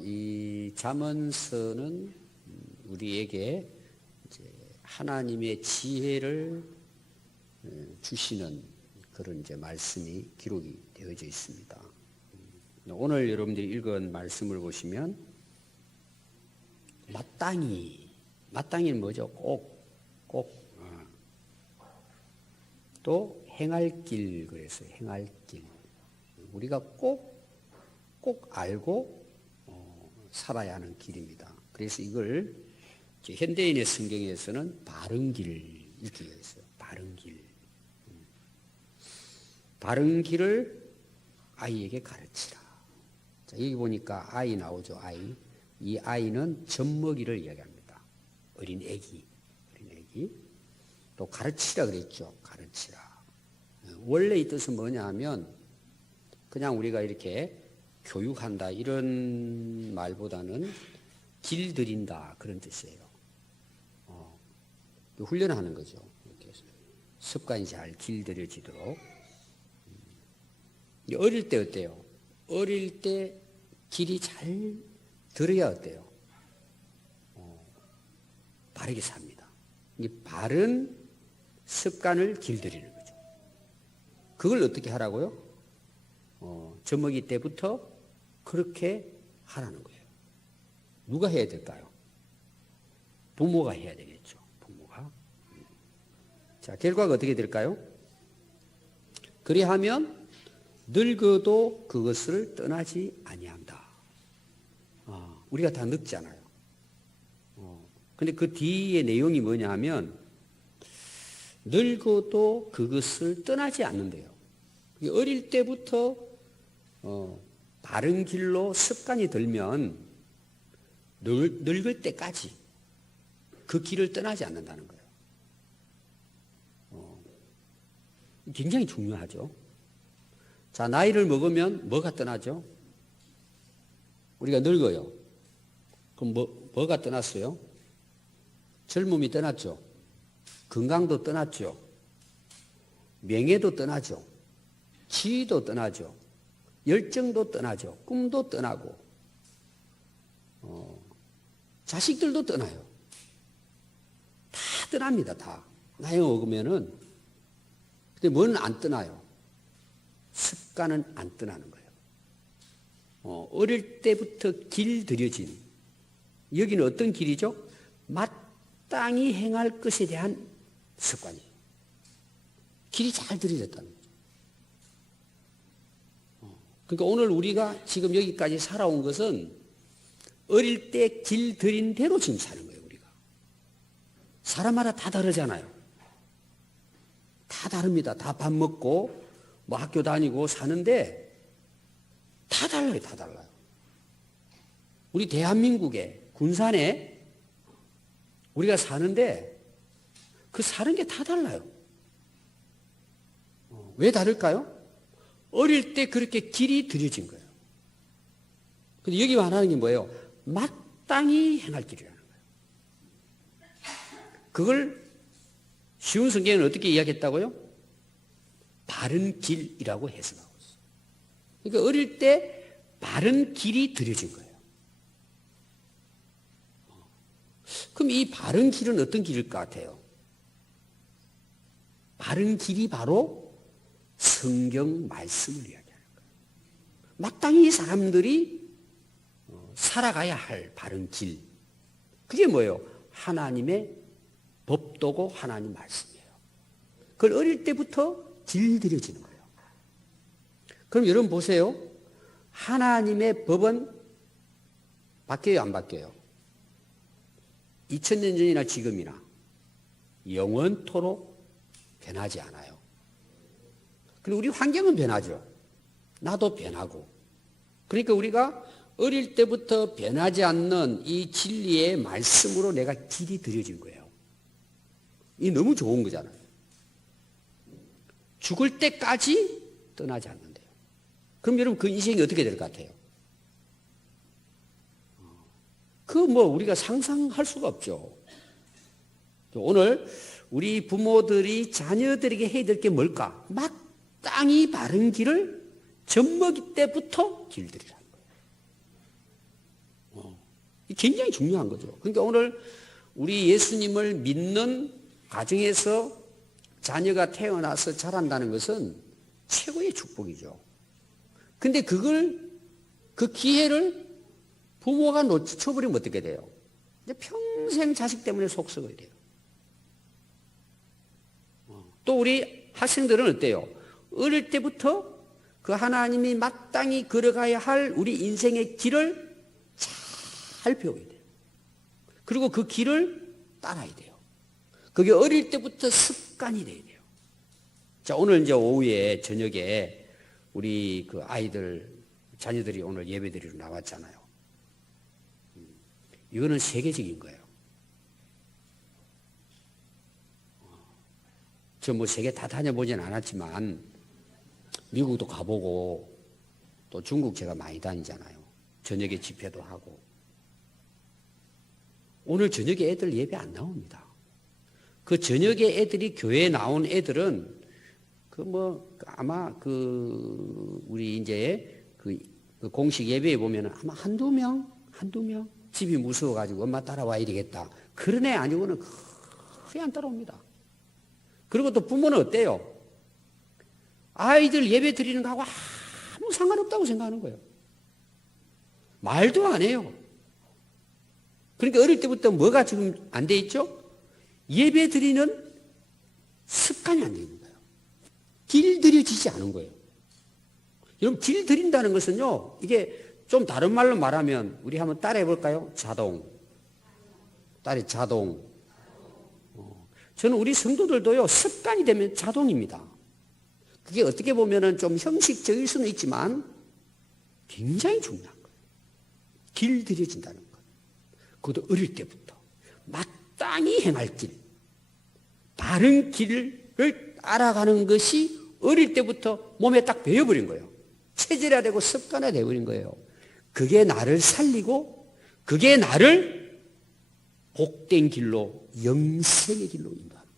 이 잠언서는 우리에게 이제 하나님의 지혜를 주시는 그런 이제 말씀이 기록이 되어져 있습니다. 오늘 여러분들이 읽은 말씀을 보시면 마땅히는 뭐죠? 꼭. 또 행할 길, 그래서 행할 길. 우리가 꼭 알고 살아야 하는 길입니다. 그래서 이걸 현대인의 성경에서는 바른 길 이렇게 되어 있어요. 바른 길. 바른 길을 아이에게 가르치라. 자, 여기 보니까 아이 나오죠. 아이. 이 아이는 젖먹이를 이야기합니다. 어린 애기. 또 가르치라 그랬죠. 가르치라. 원래 이 뜻은 뭐냐 하면 그냥 우리가 이렇게 교육한다 이런 말보다는 길들인다 그런 뜻이에요. 훈련하는 거죠. 이렇게 습관이 잘 길들여지도록. 어릴 때 어때요? 어릴 때 길이 잘 들어야 어때요? 바르게 삽니다. 이게 바른 습관을 길들이는 거죠. 그걸 어떻게 하라고요? 젖먹이 때부터 그렇게 하라는 거예요. 누가 해야 될까요? 부모가 해야 되겠죠. 부모가. 자, 결과가 어떻게 될까요? 그리하면 늙어도 그것을 떠나지 아니한다. 우리가 다 늙잖아요. 근데 그 뒤에 내용이 뭐냐 하면 늙어도 그것을 떠나지 않는데요. 어릴 때부터 바른 길로 습관이 들면 늙을 때까지 그 길을 떠나지 않는다는 거예요. 굉장히 중요하죠. 자, 나이를 먹으면 뭐가 떠나죠? 우리가 늙어요. 그럼 뭐가 떠났어요? 젊음이 떠났죠. 건강도 떠났죠. 명예도 떠나죠. 지위도 떠나죠. 열정도 떠나죠. 꿈도 떠나고 자식들도 떠나요. 다 떠납니다. 다. 나이 먹으면은. 근데 뭐는 안 떠나요? 습관은 안 떠나는 거예요. 어릴 때부터 길들여진 여기는 어떤 길이죠? 마땅히 행할 것에 대한 습관이에요. 길이 잘 들여졌다는 거죠. 그러니까 오늘 우리가 지금 여기까지 살아온 것은 어릴 때 길 들인 대로 지금 사는 거예요. 우리가. 사람마다 다 다르잖아요. 다 다릅니다. 다 밥 먹고 뭐 학교 다니고 사는데 다 달라요. 다 달라요. 우리 대한민국에 군산에 우리가 사는데 그 사는 게 다 달라요. 왜 다를까요? 어릴 때 그렇게 길이 들여진 거예요. 근데 여기 말하는 게 뭐예요? 마땅히 행할 길이라는 거예요. 그걸 쉬운 성경에는 어떻게 이야기했다고요? 바른 길이라고 해석하고 있어요. 그러니까 어릴 때 바른 길이 들여진 거예요. 그럼 이 바른 길은 어떤 길일 것 같아요? 바른 길이 바로 성경 말씀을 이야기하는 거예요. 마땅히 사람들이 살아가야 할 바른 길. 그게 뭐예요? 하나님의 법도고 하나님 말씀이에요. 그걸 어릴 때부터 길들여지는 거예요. 그럼 여러분 보세요. 하나님의 법은 바뀌어요, 안 바뀌어요? 2000년 전이나 지금이나 영원토록 변하지 않아요. 그리고 우리 환경은 변하죠. 나도 변하고. 그러니까 우리가 어릴 때부터 변하지 않는 이 진리의 말씀으로 내가 길이 들여진 거예요. 이 너무 좋은 거잖아요. 죽을 때까지 떠나지 않는데요. 그럼 여러분 그 인생이 어떻게 될 것 같아요? 우리가 상상할 수가 없죠. 오늘 우리 부모들이 자녀들에게 해야 될 게 뭘까? 마땅히 바른 길을 젖먹이 때부터 길들이라는 거예요. 굉장히 중요한 거죠. 그러니까 오늘 우리 예수님을 믿는 가정에서 자녀가 태어나서 자란다는 것은 최고의 축복이죠. 근데 그 기회를 부모가 놓쳐버리면 어떻게 돼요? 이제 평생 자식 때문에 속 썩어야 돼요. 또 우리 학생들은 어때요? 어릴 때부터 그 하나님이 마땅히 걸어가야 할 우리 인생의 길을 잘 배워야 돼요. 그리고 그 길을 따라야 돼요. 그게 어릴 때부터 습관이 돼야 돼요. 자, 오늘 이제 오후에 저녁에 우리 그 아이들, 자녀들이 오늘 예배드리러 나왔잖아요. 이거는 세계적인 거예요. 저 뭐 세계 다 다녀보진 않았지만 미국도 가보고 또 중국 제가 많이 다니잖아요. 저녁에 집회도 하고. 오늘 저녁에 애들 예배 안 나옵니다. 그 저녁에 애들이 교회에 나온 애들은 아마 우리 이제 그 공식 예배에 보면은 아마 한두 명 집이 무서워가지고 엄마 따라와야 되겠다. 그런 애 아니고는 거의 안 따라옵니다. 그리고 또 부모는 어때요? 아이들 예배 드리는 거하고 아무 상관없다고 생각하는 거예요. 말도 안 해요. 그러니까 어릴 때부터 뭐가 지금 안 돼 있죠? 예배 드리는 습관이 안 되는 거예요. 길들여지지 않은 거예요. 여러분, 길들인다는 것은요, 이게 좀 다른 말로 말하면 우리 한번 따라해 볼까요? 자동. 저는 우리 성도들도요, 습관이 되면 자동입니다. 그게 어떻게 보면은 좀 형식적일 수는 있지만 굉장히 중요한 거예요. 길들여진다는 것. 그것도 어릴 때부터 마땅히 행할 길, 바른 길을 따라가는 것이 어릴 때부터 몸에 딱 배어버린 거예요. 체질화되고 습관화되어버린 거예요. 그게 나를 살리고 그게 나를 복된 길로, 영생의 길로 인도하는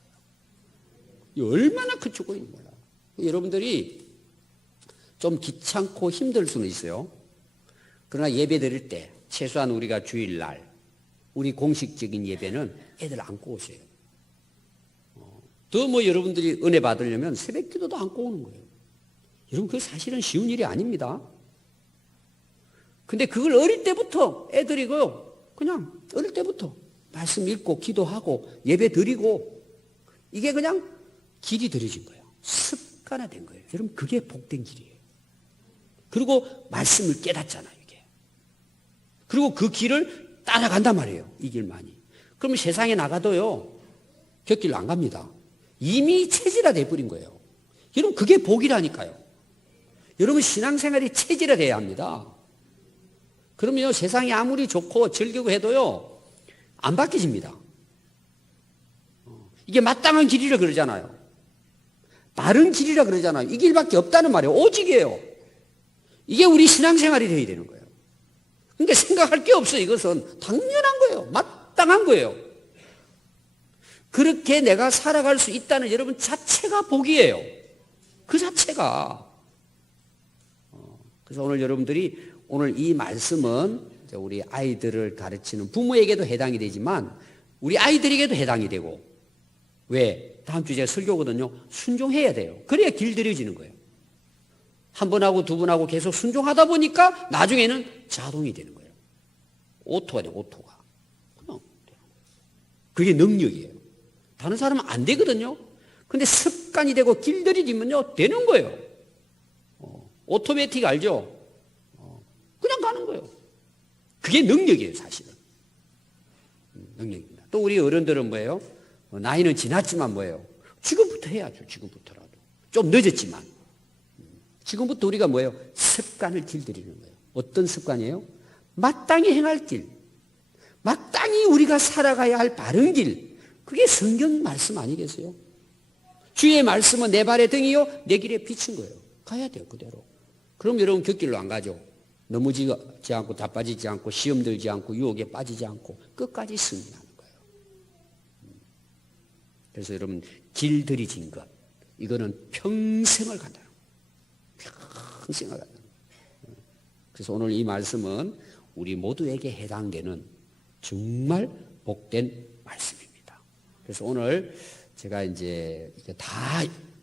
거예요. 얼마나 큰 축복인 거야. 여러분들이 좀 귀찮고 힘들 수는 있어요. 그러나 예배 드릴 때 최소한 우리가 주일날 우리 공식적인 예배는 애들 안고 오세요. 더 뭐 여러분들이 은혜 받으려면 새벽 기도도 안고 오는 거예요. 여러분, 그게 사실은 쉬운 일이 아닙니다. 근데 그걸 어릴 때부터 애들이고요, 그냥 어릴 때부터 말씀 읽고 기도하고 예배 드리고 이게 그냥 길이 들여진 거예요. 습관화된 거예요. 여러분, 그게 복된 길이에요. 그리고 말씀을 깨닫잖아요, 이게. 그리고 그 길을 따라간단 말이에요, 이 길만이. 그러면 세상에 나가도요, 곁길로 안 갑니다. 이미 체질화돼 버린 거예요. 여러분, 그게 복이라니까요. 여러분, 신앙생활이 체질화돼야 합니다. 그러면요, 세상이 아무리 좋고 즐기고 해도요, 안 바뀌집니다. 이게 마땅한 길이라 그러잖아요. 바른 길이라 그러잖아요. 이 길밖에 없다는 말이에요. 오직이에요. 이게 우리 신앙생활이 되어야 되는 거예요. 그러니까 생각할 게 없어요. 이것은 당연한 거예요. 마땅한 거예요. 그렇게 내가 살아갈 수 있다는 여러분 자체가 복이에요. 그 자체가. 그래서 오늘 여러분들이 오늘 이 말씀은 우리 아이들을 가르치는 부모에게도 해당이 되지만 우리 아이들에게도 해당이 되고, 왜? 다음 주에 제가 설교거든요. 순종해야 돼요. 그래야 길들여지는 거예요. 한 번 하고 두 번 하고 계속 순종하다 보니까 나중에는 자동이 되는 거예요. 오토가 돼요, 오토가. 그게 능력이에요. 다른 사람은 안 되거든요. 근데 습관이 되고 길들여지면요, 되는 거예요. 오토매틱 알죠? 그냥 가는 거예요. 그게 능력이에요, 사실은. 능력입니다. 또 우리 어른들은 뭐예요? 나이는 지났지만 뭐예요? 지금부터 해야죠, 지금부터라도. 좀 늦었지만. 지금부터 우리가 뭐예요? 습관을 길들이는 거예요. 어떤 습관이에요? 마땅히 행할 길. 마땅히 우리가 살아가야 할 바른 길. 그게 성경 말씀 아니겠어요? 주의 말씀은 내 발의 등이요, 내 길에 비친 거예요. 가야 돼요, 그대로. 그럼 여러분 곁길로 안 가죠. 넘어지지 않고 다 빠지지 않고 시험 들지 않고 유혹에 빠지지 않고 끝까지 승리하는 거예요. 그래서 여러분, 길들이진 것, 이거는 평생을 간다는 거예요. 평생을 간다는 거예요. 그래서 오늘 이 말씀은 우리 모두에게 해당되는 정말 복된 말씀입니다. 그래서 오늘 제가 이제 이게 다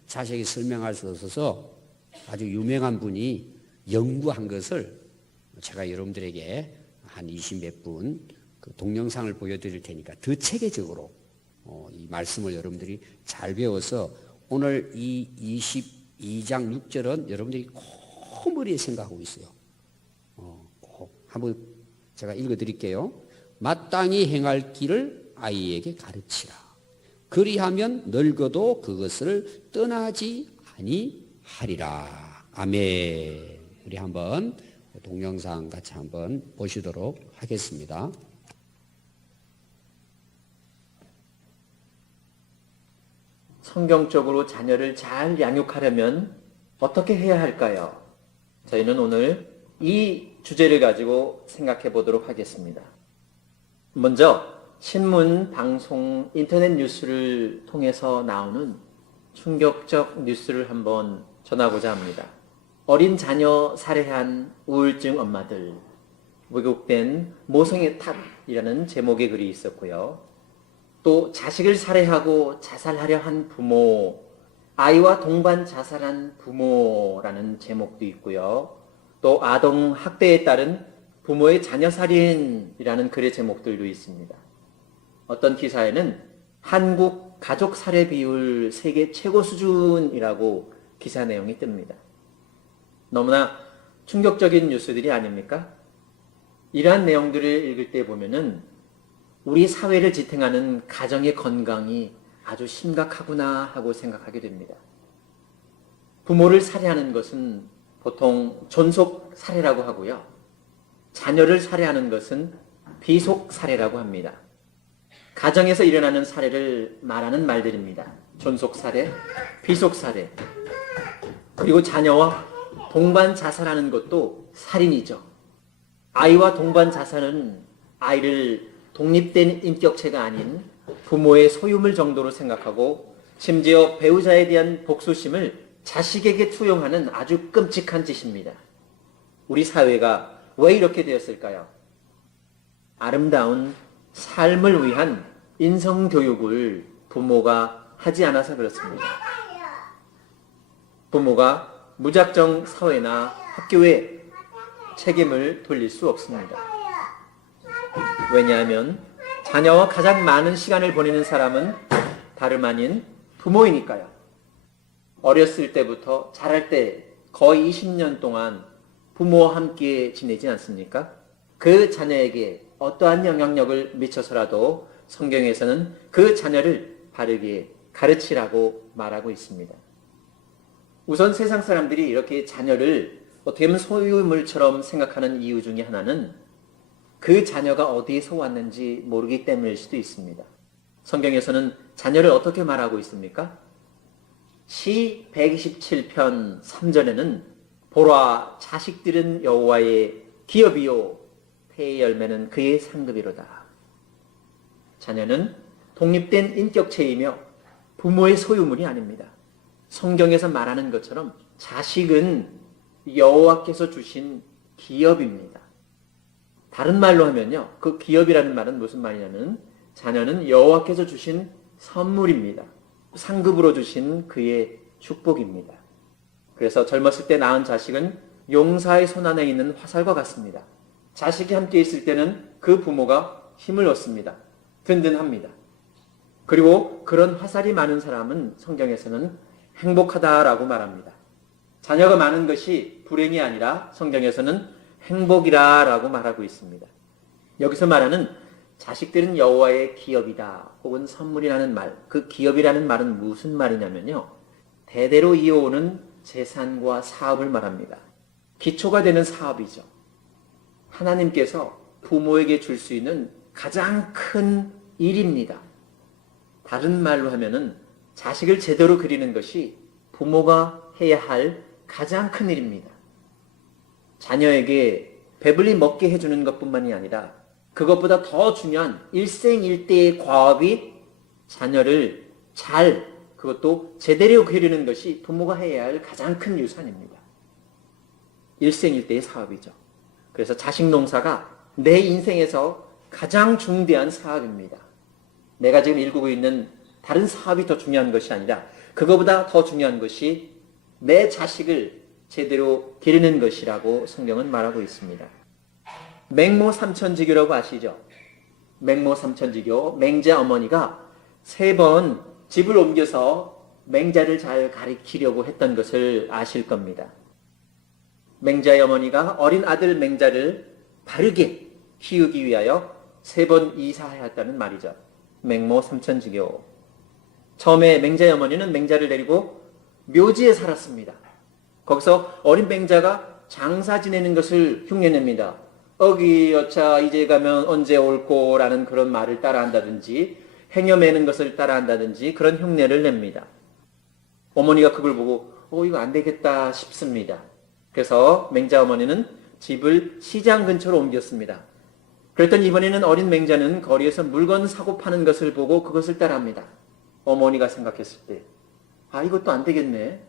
자세히 설명할 수 없어서 아주 유명한 분이 연구한 것을 제가 여러분들에게 한 20몇 분 그 동영상을 보여드릴 테니까 더 체계적으로 이 말씀을 여러분들이 잘 배워서 오늘 이 22장 6절은 여러분들이 꼭 머리에 생각하고 있어요. 꼭 한번 제가 읽어드릴게요. 마땅히 행할 길을 아이에게 가르치라. 그리하면 늙어도 그것을 떠나지 아니하리라. 아멘. 우리 한번 동영상 같이 한번 보시도록 하겠습니다. 성경적으로 자녀를 잘 양육하려면 어떻게 해야 할까요? 저희는 오늘 이 주제를 가지고 생각해 보도록 하겠습니다. 먼저 신문, 방송, 인터넷 뉴스를 통해서 나오는 충격적 뉴스를 한번 전하고자 합니다. 어린 자녀 살해한 우울증 엄마들, 왜곡된 모성의 탓이라는 제목의 글이 있었고요. 또 자식을 살해하고 자살하려 한 부모, 아이와 동반 자살한 부모라는 제목도 있고요. 또 아동 학대에 따른 부모의 자녀 살인이라는 글의 제목들도 있습니다. 어떤 기사에는 한국 가족 살해 비율 세계 최고 수준이라고 기사 내용이 뜹니다. 너무나 충격적인 뉴스들이 아닙니까? 이러한 내용들을 읽을 때 보면은 우리 사회를 지탱하는 가정의 건강이 아주 심각하구나 하고 생각하게 됩니다. 부모를 살해하는 것은 보통 존속 살해라고 하고요. 자녀를 살해하는 것은 비속 살해라고 합니다. 가정에서 일어나는 살해를 말하는 말들입니다. 존속 살해, 비속 살해. 그리고 자녀와 동반 자살하는 것도 살인이죠. 아이와 동반 자살은 아이를 독립된 인격체가 아닌 부모의 소유물 정도로 생각하고 심지어 배우자에 대한 복수심을 자식에게 투영하는 아주 끔찍한 짓입니다. 우리 사회가 왜 이렇게 되었을까요? 아름다운 삶을 위한 인성교육을 부모가 하지 않아서 그렇습니다. 부모가 무작정 사회나 학교에 책임을 돌릴 수 없습니다. 왜냐하면 자녀와 가장 많은 시간을 보내는 사람은 다름 아닌 부모이니까요. 어렸을 때부터 자랄 때 거의 20년 동안 부모와 함께 지내지 않습니까? 그 자녀에게 어떠한 영향력을 미쳐서라도 성경에서는 그 자녀를 바르게 가르치라고 말하고 있습니다. 우선 세상 사람들이 이렇게 자녀를 어떻게 보면 소유물처럼 생각하는 이유 중에 하나는 그 자녀가 어디에서 왔는지 모르기 때문일 수도 있습니다. 성경에서는 자녀를 어떻게 말하고 있습니까? 시 127편 3절에는 보라 자식들은 여호와의 기업이요 태의 열매는 그의 상급이로다. 자녀는 독립된 인격체이며 부모의 소유물이 아닙니다. 성경에서 말하는 것처럼 자식은 여호와께서 주신 기업입니다. 다른 말로 하면요. 그 기업이라는 말은 무슨 말이냐면 자녀는 여호와께서 주신 선물입니다. 상급으로 주신 그의 축복입니다. 그래서 젊었을 때 낳은 자식은 용사의 손안에 있는 화살과 같습니다. 자식이 함께 있을 때는 그 부모가 힘을 얻습니다. 든든합니다. 그리고 그런 화살이 많은 사람은 성경에서는 행복하다라고 말합니다. 자녀가 많은 것이 불행이 아니라 성경에서는 행복이라고 말하고 있습니다. 여기서 말하는 자식들은 여호와의 기업이다 혹은 선물이라는 말, 그 기업이라는 말은 무슨 말이냐면요. 대대로 이어오는 재산과 사업을 말합니다. 기초가 되는 사업이죠. 하나님께서 부모에게 줄 수 있는 가장 큰 일입니다. 다른 말로 하면은 자식을 제대로 기르는 것이 부모가 해야 할 가장 큰 일입니다. 자녀에게 배불리 먹게 해주는 것뿐만이 아니라 그것보다 더 중요한 일생일대의 과업이 자녀를 잘, 그것도 제대로 기르는 것이 부모가 해야 할 가장 큰 유산입니다. 일생일대의 사업이죠. 그래서 자식 농사가 내 인생에서 가장 중대한 사업입니다. 내가 지금 일구고 있는 다른 사업이 더 중요한 것이 아니라 그거보다 더 중요한 것이 내 자식을 제대로 기르는 것이라고 성경은 말하고 있습니다. 맹모 삼천지교라고 아시죠? 맹모 삼천지교, 맹자 어머니가 3번 집을 옮겨서 맹자를 잘 가르치려고 했던 것을 아실 겁니다. 맹자의 어머니가 어린 아들 맹자를 바르게 키우기 위하여 3번 이사하였다는 말이죠. 맹모 삼천지교. 처음에 맹자의 어머니는 맹자를 데리고 묘지에 살았습니다. 거기서 어린 맹자가 장사 지내는 것을 흉내냅니다. 어기 여차 이제 가면 언제 올꼬라는 그런 말을 따라한다든지 행여매는 것을 따라한다든지 그런 흉내를 냅니다. 어머니가 그걸 보고 이거 안 되겠다 싶습니다. 그래서 맹자 어머니는 집을 시장 근처로 옮겼습니다. 그랬더니 이번에는 어린 맹자는 거리에서 물건 사고 파는 것을 보고 그것을 따라합니다. 어머니가 생각했을 때 이것도 안 되겠네.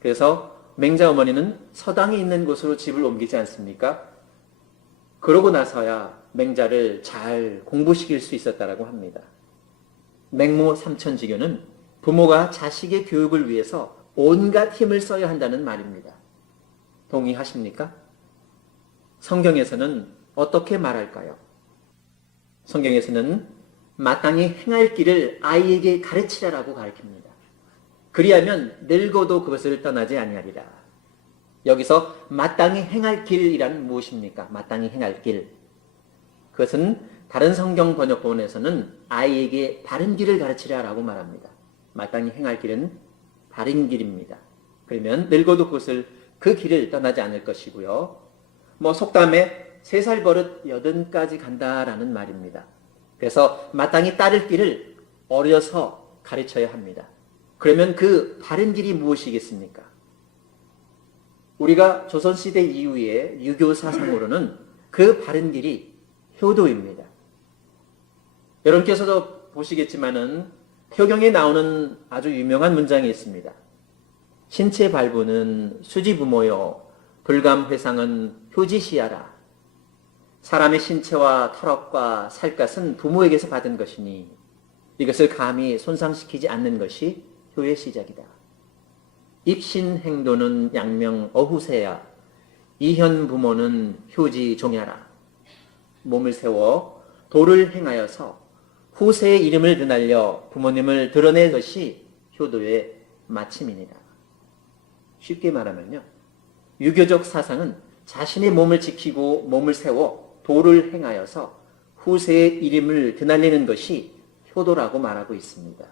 그래서 맹자 어머니는 서당에 있는 곳으로 집을 옮기지 않습니까? 그러고 나서야 맹자를 잘 공부시킬 수 있었다라고 합니다. 맹모 삼천지교는 부모가 자식의 교육을 위해서 온갖 힘을 써야 한다는 말입니다. 동의하십니까? 성경에서는 어떻게 말할까요? 성경에서는 마땅히 행할 길을 아이에게 가르치라라고 가르칩니다. 그리하면 늙어도 그것을 떠나지 아니하리라. 여기서 마땅히 행할 길이란 무엇입니까? 마땅히 행할 길. 그것은 다른 성경 번역본에서는 아이에게 바른 길을 가르치라라고 말합니다. 마땅히 행할 길은 바른 길입니다. 그러면 늙어도 그 길을 떠나지 않을 것이고요. 속담에 3살 버릇 80까지 간다라는 말입니다. 그래서 마땅히 따를 길을 어려서 가르쳐야 합니다. 그러면 그 바른 길이 무엇이겠습니까? 우리가 조선시대 이후에 유교 사상으로는 그 바른 길이 효도입니다. 여러분께서도 보시겠지만은 효경에 나오는 아주 유명한 문장이 있습니다. 신체 발부는 수지부모요 불감회상은 효지시야라. 사람의 신체와 털업과 살갗은 부모에게서 받은 것이니 이것을 감히 손상시키지 않는 것이 효의 시작이다. 입신행도는 양명 어후세야. 이현부모는 효지 종야라. 몸을 세워 도를 행하여서 후세의 이름을 드날려 부모님을 드러낼 것이 효도의 마침이니라. 쉽게 말하면요, 유교적 사상은 자신의 몸을 지키고 몸을 세워 도를 행하여서 후세의 이름을 드날리는 것이 효도라고 말하고 있습니다.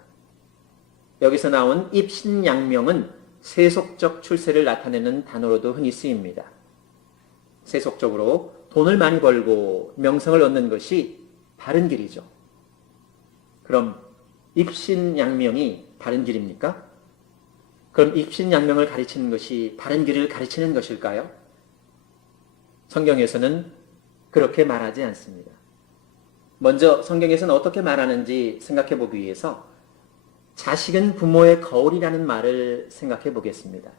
여기서 나온 입신양명은 세속적 출세를 나타내는 단어로도 흔히 쓰입니다. 세속적으로 돈을 많이 벌고 명성을 얻는 것이 바른 길이죠. 그럼 입신양명이 바른 길입니까? 그럼 입신양명을 가르치는 것이 바른 길을 가르치는 것일까요? 성경에서는 그렇게 말하지 않습니다. 먼저 성경에서는 어떻게 말하는지 생각해 보기 위해서 자식은 부모의 거울이라는 말을 생각해 보겠습니다.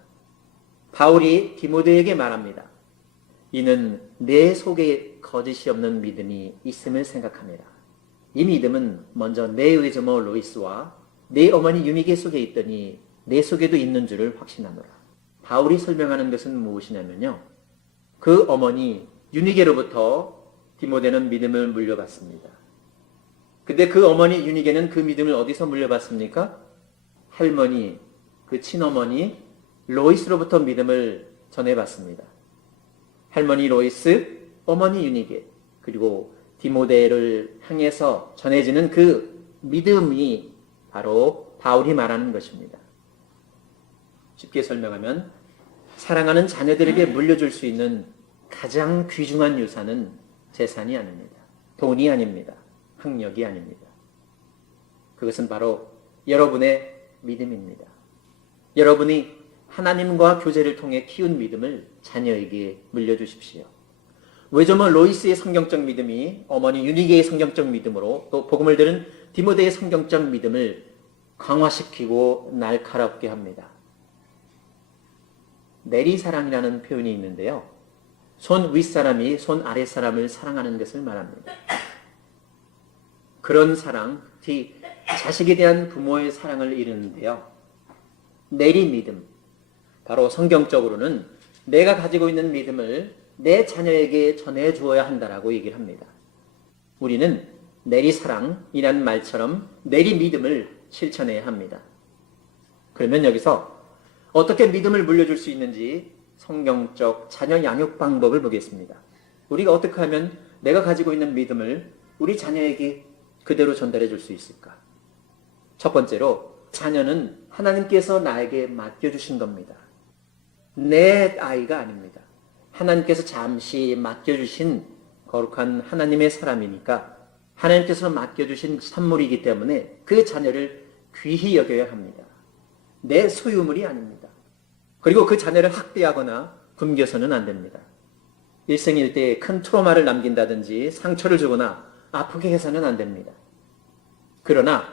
바울이 디모데에게 말합니다. 이는 내 속에 거짓이 없는 믿음이 있음을 생각합니다. 이 믿음은 먼저 내 의조모 로이스와 내 어머니 유미게 속에 있더니 내 속에도 있는 줄을 확신하노라. 바울이 설명하는 것은 무엇이냐면요, 그 어머니 유니게로부터 디모데는 믿음을 물려받습니다. 근데 그 어머니 유니게는 그 믿음을 어디서 물려받습니까? 할머니, 그 친어머니 로이스로부터 믿음을 전해받습니다. 할머니 로이스, 어머니 유니게, 그리고 디모데를 향해서 전해지는 그 믿음이 바로 바울이 말하는 것입니다. 쉽게 설명하면 사랑하는 자녀들에게 물려줄 수 있는 가장 귀중한 유산은 재산이 아닙니다. 돈이 아닙니다. 학력이 아닙니다. 그것은 바로 여러분의 믿음입니다. 여러분이 하나님과 교제를 통해 키운 믿음을 자녀에게 물려주십시오. 외조모 로이스의 성경적 믿음이 어머니 유니게의 성경적 믿음으로 또 복음을 들은 디모데의 성경적 믿음을 강화시키고 날카롭게 합니다. 내리사랑이라는 표현이 있는데요, 손 윗사람이 손 아랫사람을 사랑하는 것을 말합니다. 그런 사랑, 특히 자식에 대한 부모의 사랑을 이루는데요. 내리 믿음, 바로 성경적으로는 내가 가지고 있는 믿음을 내 자녀에게 전해 주어야 한다라고 얘기를 합니다. 우리는 내리사랑이라는 말처럼 내리 믿음을 실천해야 합니다. 그러면 여기서 어떻게 믿음을 물려줄 수 있는지 성경적 자녀 양육 방법을 보겠습니다. 우리가 어떻게 하면 내가 가지고 있는 믿음을 우리 자녀에게 그대로 전달해 줄 수 있을까? 첫 번째로 자녀는 하나님께서 나에게 맡겨주신 겁니다. 내 아이가 아닙니다. 하나님께서 잠시 맡겨주신 거룩한 하나님의 사람이니까 하나님께서 맡겨주신 선물이기 때문에 그 자녀를 귀히 여겨야 합니다. 내 소유물이 아닙니다. 그리고 그 자녀를 학대하거나 굶겨서는 안 됩니다. 일생일대에 큰 트라우마를 남긴다든지 상처를 주거나 아프게 해서는 안 됩니다. 그러나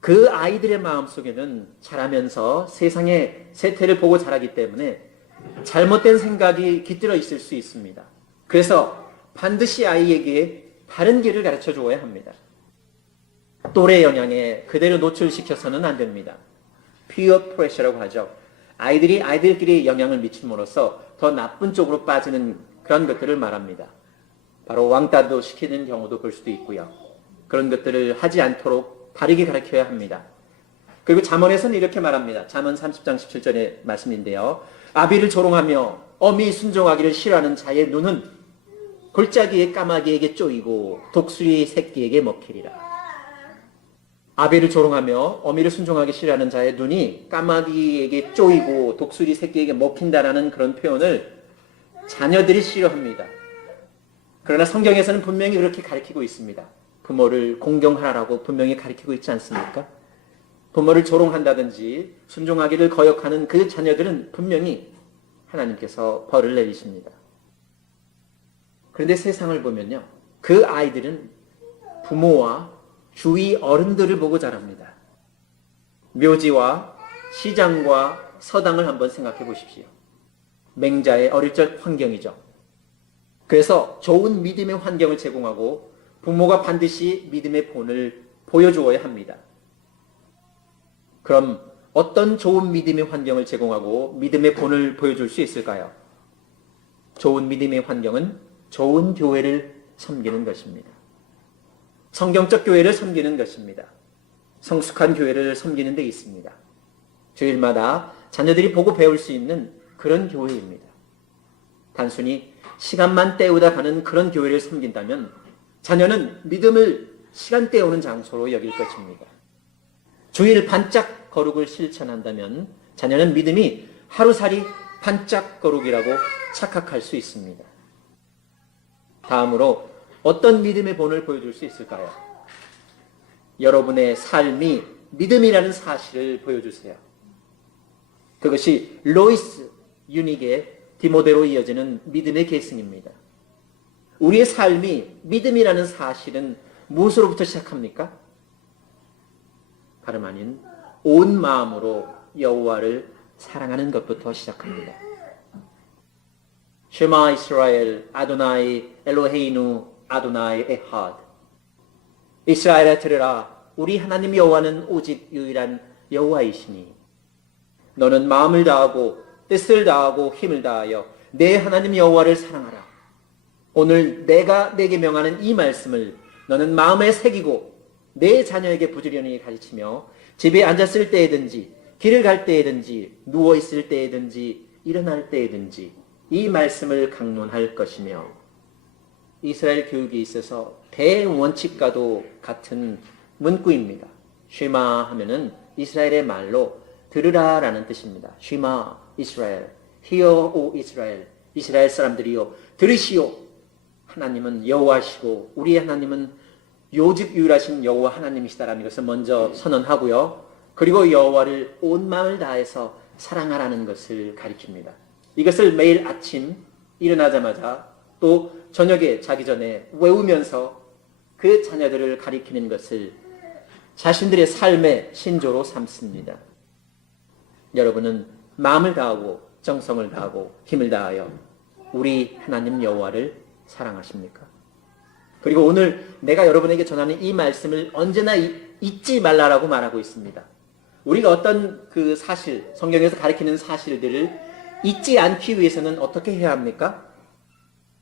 그 아이들의 마음속에는 자라면서 세상의 세태를 보고 자라기 때문에 잘못된 생각이 깃들어 있을 수 있습니다. 그래서 반드시 아이에게 바른 길을 가르쳐 주어야 합니다. 또래 영향에 그대로 노출시켜서는 안 됩니다. peer pressure라고 하죠. 아이들이 아이들끼리 영향을 미침으로써 더 나쁜 쪽으로 빠지는 그런 것들을 말합니다. 바로 왕따도 시키는 경우도 볼 수도 있고요. 그런 것들을 하지 않도록 바르게 가르쳐야 합니다. 그리고 잠언에서는 이렇게 말합니다. 잠언 30장 17절의 말씀인데요. 아비를 조롱하며 어미 순종하기를 싫어하는 자의 눈은 골짜기의 까마귀에게 쪼이고 독수리 새끼에게 먹히리라. 아비를 조롱하며 어미를 순종하기 싫어하는 자의 눈이 까마귀에게 쪼이고 독수리 새끼에게 먹힌다라는 그런 표현을 자녀들이 싫어합니다. 그러나 성경에서는 분명히 그렇게 가르치고 있습니다. 부모를 공경하라고 분명히 가르치고 있지 않습니까? 부모를 조롱한다든지 순종하기를 거역하는 그 자녀들은 분명히 하나님께서 벌을 내리십니다. 그런데 세상을 보면요. 그 아이들은 부모와 주위 어른들을 보고 자랍니다. 묘지와 시장과 서당을 한번 생각해 보십시오. 맹자의 어릴 적 환경이죠. 그래서 좋은 믿음의 환경을 제공하고 부모가 반드시 믿음의 본을 보여주어야 합니다. 그럼 어떤 좋은 믿음의 환경을 제공하고 믿음의 본을 보여줄 수 있을까요? 좋은 믿음의 환경은 좋은 교회를 섬기는 것입니다. 성경적 교회를 섬기는 것입니다. 성숙한 교회를 섬기는 데 있습니다. 주일마다 자녀들이 보고 배울 수 있는 그런 교회입니다. 단순히 시간만 때우다 가는 그런 교회를 섬긴다면 자녀는 믿음을 시간 때우는 장소로 여길 것입니다. 주일 반짝 거룩을 실천한다면 자녀는 믿음이 하루살이 반짝 거룩이라고 착각할 수 있습니다. 다음으로 어떤 믿음의 본을 보여줄 수 있을까요? 여러분의 삶이 믿음이라는 사실을 보여주세요. 그것이 로이스 유닉의 디모데로 이어지는 믿음의 계승입니다. 우리의 삶이 믿음이라는 사실은 무엇으로부터 시작합니까? 다름 아닌 온 마음으로 여호와를 사랑하는 것부터 시작합니다. 쉐마 이스라엘 아도나이 엘로헤이누 아도나이 에하드. 이스라엘아 들으라, 우리 하나님 여호와는 오직 유일한 여호와이시니 너는 마음을 다하고 뜻을 다하고 힘을 다하여 내 하나님 여호와를 사랑하라. 오늘 내가 내게 명하는 이 말씀을 너는 마음에 새기고 내 자녀에게 부지런히 가르치며 집에 앉았을 때에든지 길을 갈 때에든지 누워있을 때에든지 일어날 때에든지 이 말씀을 강론할 것이며 이스라엘 교육에 있어서 대원칙과도 같은 문구입니다. 쉐마 하면은 이스라엘의 말로 들으라 라는 뜻입니다. 쉐마 이스라엘, Hear O 이스라엘, 이스라엘 사람들이요 들으시오. 하나님은 여호와시고 우리 하나님은 요직 유일하신 여호와 하나님이시다라는 것을 먼저 선언하고요. 그리고 여호와를 온 마음을 다해서 사랑하라는 것을 가르칩니다. 이것을 매일 아침 일어나자마자 또 저녁에 자기 전에 외우면서 그 자녀들을 가리키는 것을 자신들의 삶의 신조로 삼습니다. 여러분은 마음을 다하고 정성을 다하고 힘을 다하여 우리 하나님 여호와를 사랑하십니까? 그리고 오늘 내가 여러분에게 전하는 이 말씀을 언제나 잊지 말라라고 말하고 있습니다. 우리가 어떤 그 사실, 성경에서 가르치는 사실들을 잊지 않기 위해서는 어떻게 해야 합니까?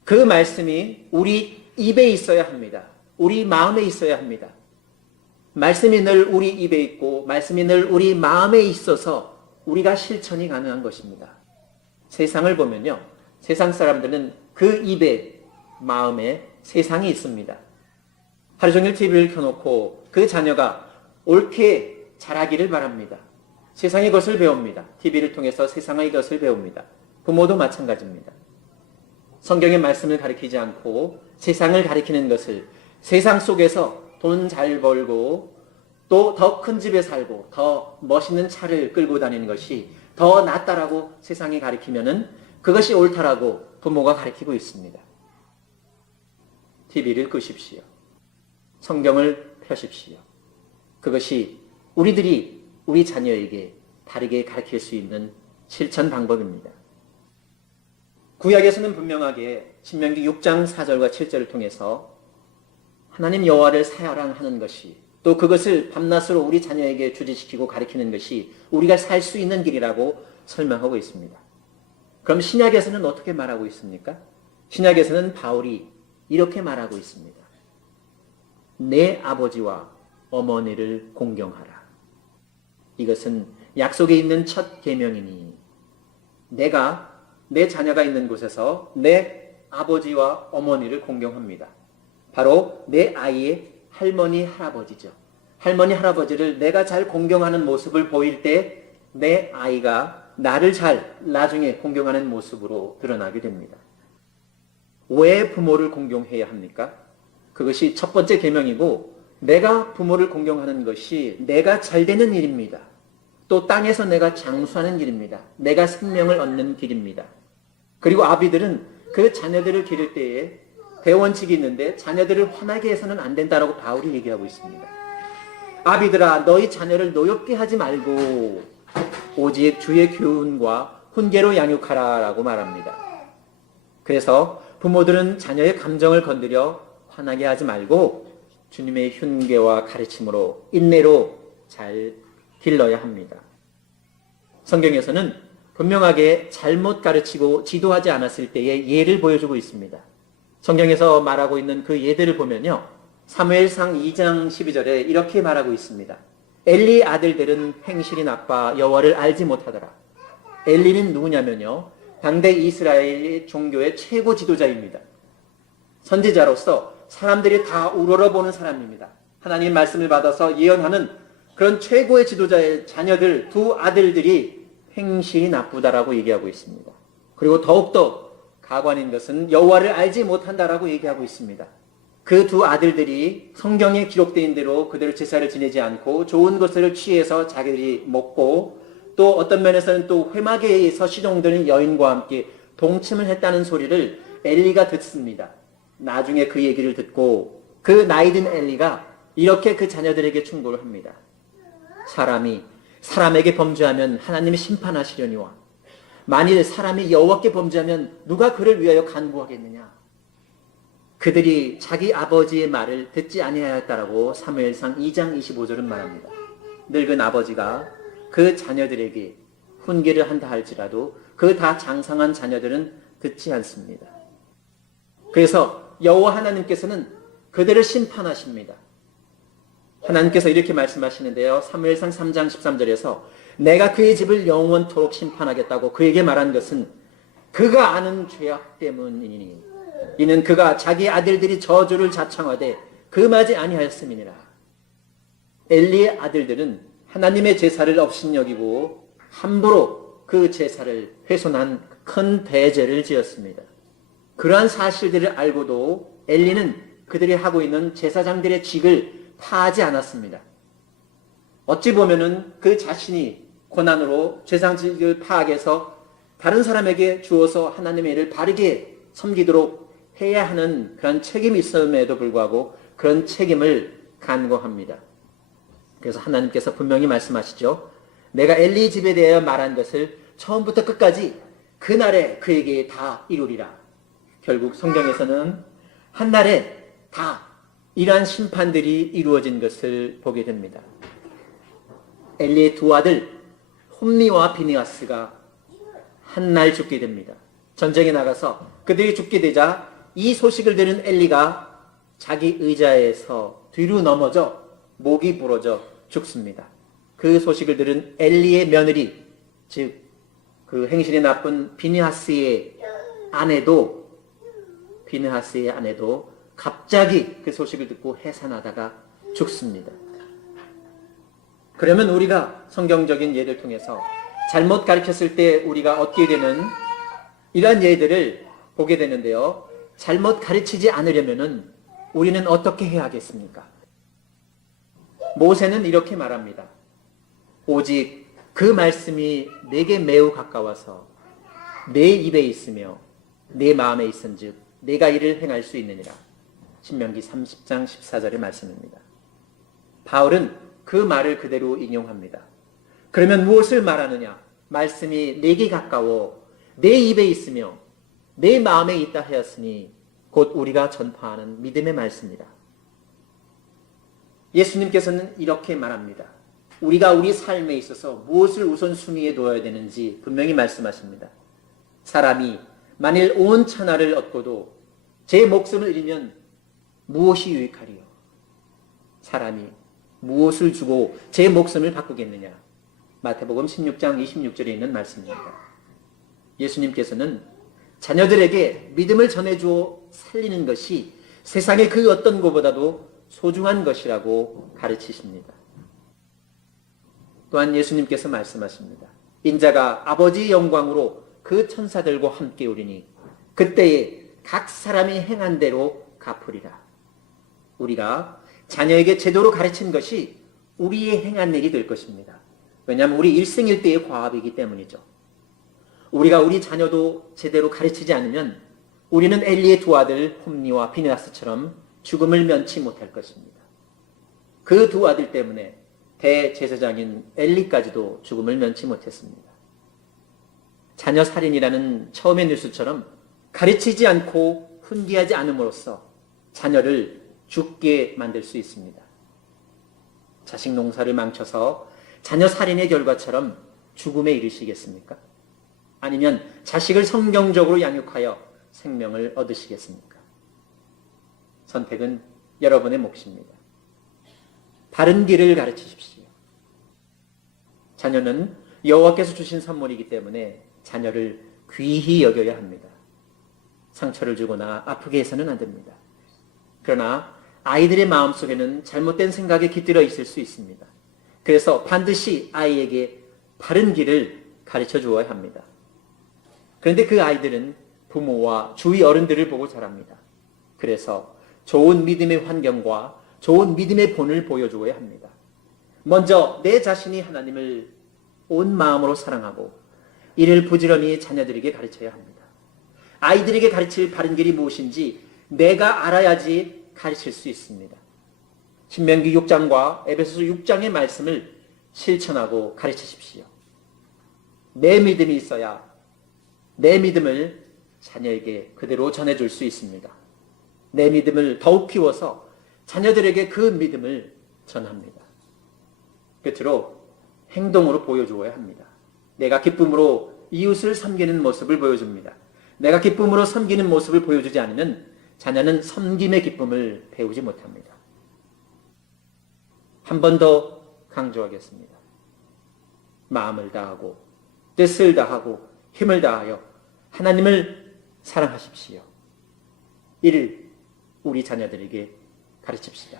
그 말씀이 우리 입에 있어야 합니다. 우리 마음에 있어야 합니다. 말씀이 늘 우리 입에 있고 말씀이 늘 우리 마음에 있어서 우리가 실천이 가능한 것입니다. 세상을 보면요. 세상 사람들은 그 입에, 마음에 세상이 있습니다. 하루 종일 TV를 켜놓고 그 자녀가 옳게 자라기를 바랍니다. 세상의 것을 배웁니다. TV를 통해서 세상의 것을 배웁니다. 부모도 마찬가지입니다. 성경의 말씀을 가리키지 않고 세상을 가리키는 것을 세상 속에서 돈 잘 벌고 또 더 큰 집에 살고 더 멋있는 차를 끌고 다니는 것이 더 낫다라고 세상이 가리키면은 그것이 옳다라고 부모가 가리키고 있습니다. TV를 끄십시오. 성경을 펴십시오. 그것이 우리들이 우리 자녀에게 다르게 가르칠 수 있는 실천 방법입니다. 구약에서는 분명하게 신명기 6장 4절과 7절을 통해서 하나님 여호와를 사랑하는 것이 또 그것을 밤낮으로 우리 자녀에게 주지시키고 가르치는 것이 우리가 살 수 있는 길이라고 설명하고 있습니다. 그럼 신약에서는 어떻게 말하고 있습니까? 신약에서는 바울이 이렇게 말하고 있습니다. 내 아버지와 어머니를 공경하라. 이것은 약속에 있는 첫 계명이니 내가 내 자녀가 있는 곳에서 내 아버지와 어머니를 공경합니다. 바로 내 아이의 할머니, 할아버지죠. 할머니, 할아버지를 내가 잘 공경하는 모습을 보일 때 내 아이가 나를 잘 나중에 공경하는 모습으로 드러나게 됩니다. 왜 부모를 공경해야 합니까? 그것이 첫 번째 계명이고 내가 부모를 공경하는 것이 내가 잘 되는 일입니다. 또 땅에서 내가 장수하는 길입니다. 내가 생명을 얻는 길입니다. 그리고 아비들은 그 자녀들을 기를 때에 대원칙이 있는데 자녀들을 화나게 해서는 안 된다라고 바울이 얘기하고 있습니다. 아비들아 너희 자녀를 노엽게 하지 말고 오직 주의 교훈과 훈계로 양육하라 라고 말합니다. 그래서 부모들은 자녀의 감정을 건드려 화나게 하지 말고 주님의 훈계와 가르침으로 인내로 잘 길러야 합니다. 성경에서는 분명하게 잘못 가르치고 지도하지 않았을 때의 예를 보여주고 있습니다. 성경에서 말하고 있는 그 예들을 보면요. 사무엘상 2장 12절에 이렇게 말하고 있습니다. 엘리 아들들은 행실이 나빠 여호와를 알지 못하더라. 엘리는 누구냐면요. 당대 이스라엘 종교의 최고 지도자입니다. 선지자로서 사람들이 다 우러러보는 사람입니다. 하나님 말씀을 받아서 예언하는 그런 최고의 지도자의 자녀들 두 아들들이 행실이 나쁘다라고 얘기하고 있습니다. 그리고 더욱더 가관인 것은 여호와를 알지 못한다라고 얘기하고 있습니다. 그 두 아들들이 성경에 기록된 대로 그대로 제사를 지내지 않고 좋은 것을 취해서 자기들이 먹고 또 어떤 면에서는 또 회막에서 시종되는 여인과 함께 동침을 했다는 소리를 엘리가 듣습니다. 나중에 그 얘기를 듣고 그 나이든 엘리가 이렇게 그 자녀들에게 충고를 합니다. 사람이 사람에게 범죄하면 하나님이 심판하시려니와 만일 사람이 여호와께 범죄하면 누가 그를 위하여 간구하겠느냐. 그들이 자기 아버지의 말을 듣지 아니하였다라고 사무엘상 2장 25절은 말합니다. 늙은 아버지가 그 자녀들에게 훈계를 한다 할지라도 그 다 장성한 자녀들은 듣지 않습니다. 그래서 여호와 하나님께서는 그들을 심판하십니다. 하나님께서 이렇게 말씀하시는데요. 사무엘상 3장 13절에서 내가 그의 집을 영원토록 심판하겠다고 그에게 말한 것은 그가 아는 죄악 때문이니 이는 그가 자기 아들들이 저주를 자청하되 금하지 아니하였음이니라. 엘리의 아들들은 하나님의 제사를 업신여기고 함부로 그 제사를 훼손한 큰 대죄를 지었습니다. 그러한 사실들을 알고도 엘리는 그들이 하고 있는 제사장들의 직을 파하지 않았습니다. 어찌 보면은 그 자신이 고난으로 제사장직을 파악해서 다른 사람에게 주어서 하나님의 일을 바르게 섬기도록 해야 하는 그런 책임이 있음에도 불구하고 그런 책임을 간과합니다. 그래서 하나님께서 분명히 말씀하시죠. 내가 엘리 집에 대하여 말한 것을 처음부터 끝까지 그날에 그에게 다 이루리라. 결국 성경에서는 한 날에 다 이러한 심판들이 이루어진 것을 보게 됩니다. 엘리의 두 아들 홈니와 비느하스가 한 날 죽게 됩니다. 전쟁에 나가서 그들이 죽게 되자 이 소식을 들은 엘리가 자기 의자에서 뒤로 넘어져 목이 부러져 죽습니다. 그 소식을 들은 엘리의 며느리, 즉 그 행실이 나쁜 비느하스의 아내도 갑자기 그 소식을 듣고 해산하다가 죽습니다. 그러면 우리가 성경적인 예를 통해서 잘못 가르쳤을 때 우리가 얻게 되는 이러한 예들을 보게 되는데요. 잘못 가르치지 않으려면은 우리는 어떻게 해야 하겠습니까? 모세는 이렇게 말합니다. 오직 그 말씀이 내게 매우 가까워서 내 입에 있으며 내 마음에 있은즉 내가 이를 행할 수 있느니라. 신명기 30장 14절의 말씀입니다. 바울은 그 말을 그대로 인용합니다. 그러면 무엇을 말하느냐? 말씀이 내게 가까워 내 입에 있으며 내 마음에 있다 하였으니 곧 우리가 전파하는 믿음의 말씀이다. 예수님께서는 이렇게 말합니다. 우리가 우리 삶에 있어서 무엇을 우선순위에 둬야 되는지 분명히 말씀하십니다. 사람이 만일 온 천하를 얻고도 제 목숨을 잃으면 무엇이 유익하리요? 사람이 무엇을 주고 제 목숨을 바꾸겠느냐? 마태복음 16장 26절에 있는 말씀입니다. 예수님께서는 자녀들에게 믿음을 전해주어 살리는 것이 세상의 그 어떤 것보다도 소중한 것이라고 가르치십니다. 또한 예수님께서 말씀하십니다. 인자가 아버지의 영광으로 그 천사들과 함께 오리니 그때에 각 사람이 행한 대로 갚으리라. 우리가 자녀에게 제대로 가르친 것이 우리의 행한 일이 될 것입니다. 왜냐하면 우리 일생일대의 과업이기 때문이죠. 우리가 우리 자녀도 제대로 가르치지 않으면 우리는 엘리의 두 아들 홈니와 비느하스처럼 죽음을 면치 못할 것입니다. 그 두 아들 때문에 대제사장인 엘리까지도 죽음을 면치 못했습니다. 자녀 살인이라는 처음의 뉴스처럼 가르치지 않고 훈계하지 않음으로써 자녀를 죽게 만들 수 있습니다. 자식 농사를 망쳐서 자녀 살인의 결과처럼 죽음에 이르시겠습니까? 아니면 자식을 성경적으로 양육하여 생명을 얻으시겠습니까? 선택은 여러분의 몫입니다. 바른 길을 가르치십시오. 자녀는 여호와께서 주신 선물이기 때문에 자녀를 귀히 여겨야 합니다. 상처를 주거나 아프게 해서는 안 됩니다. 그러나 아이들의 마음속에는 잘못된 생각이 깃들어 있을 수 있습니다. 그래서 반드시 아이에게 바른 길을 가르쳐 주어야 합니다. 그런데 그 아이들은 부모와 주위 어른들을 보고 자랍니다. 그래서 좋은 믿음의 환경과 좋은 믿음의 본을 보여주어야 합니다. 먼저 내 자신이 하나님을 온 마음으로 사랑하고 이를 부지런히 자녀들에게 가르쳐야 합니다. 아이들에게 가르칠 바른 길이 무엇인지 내가 알아야지 가르칠 수 있습니다. 신명기 6장과 에베소서 6장의 말씀을 실천하고 가르치십시오. 내 믿음이 있어야 내 믿음을 자녀에게 그대로 전해줄 수 있습니다. 내 믿음을 더욱 키워서 자녀들에게 그 믿음을 전합니다. 끝으로 행동으로 보여주어야 합니다. 내가 기쁨으로 이웃을 섬기는 모습을 보여줍니다. 내가 기쁨으로 섬기는 모습을 보여주지 않으면 자녀는 섬김의 기쁨을 배우지 못합니다. 한 번 더 강조하겠습니다. 마음을 다하고 뜻을 다하고 힘을 다하여 하나님을 사랑하십시오. 이를 우리 자녀들에게 가르칩시다.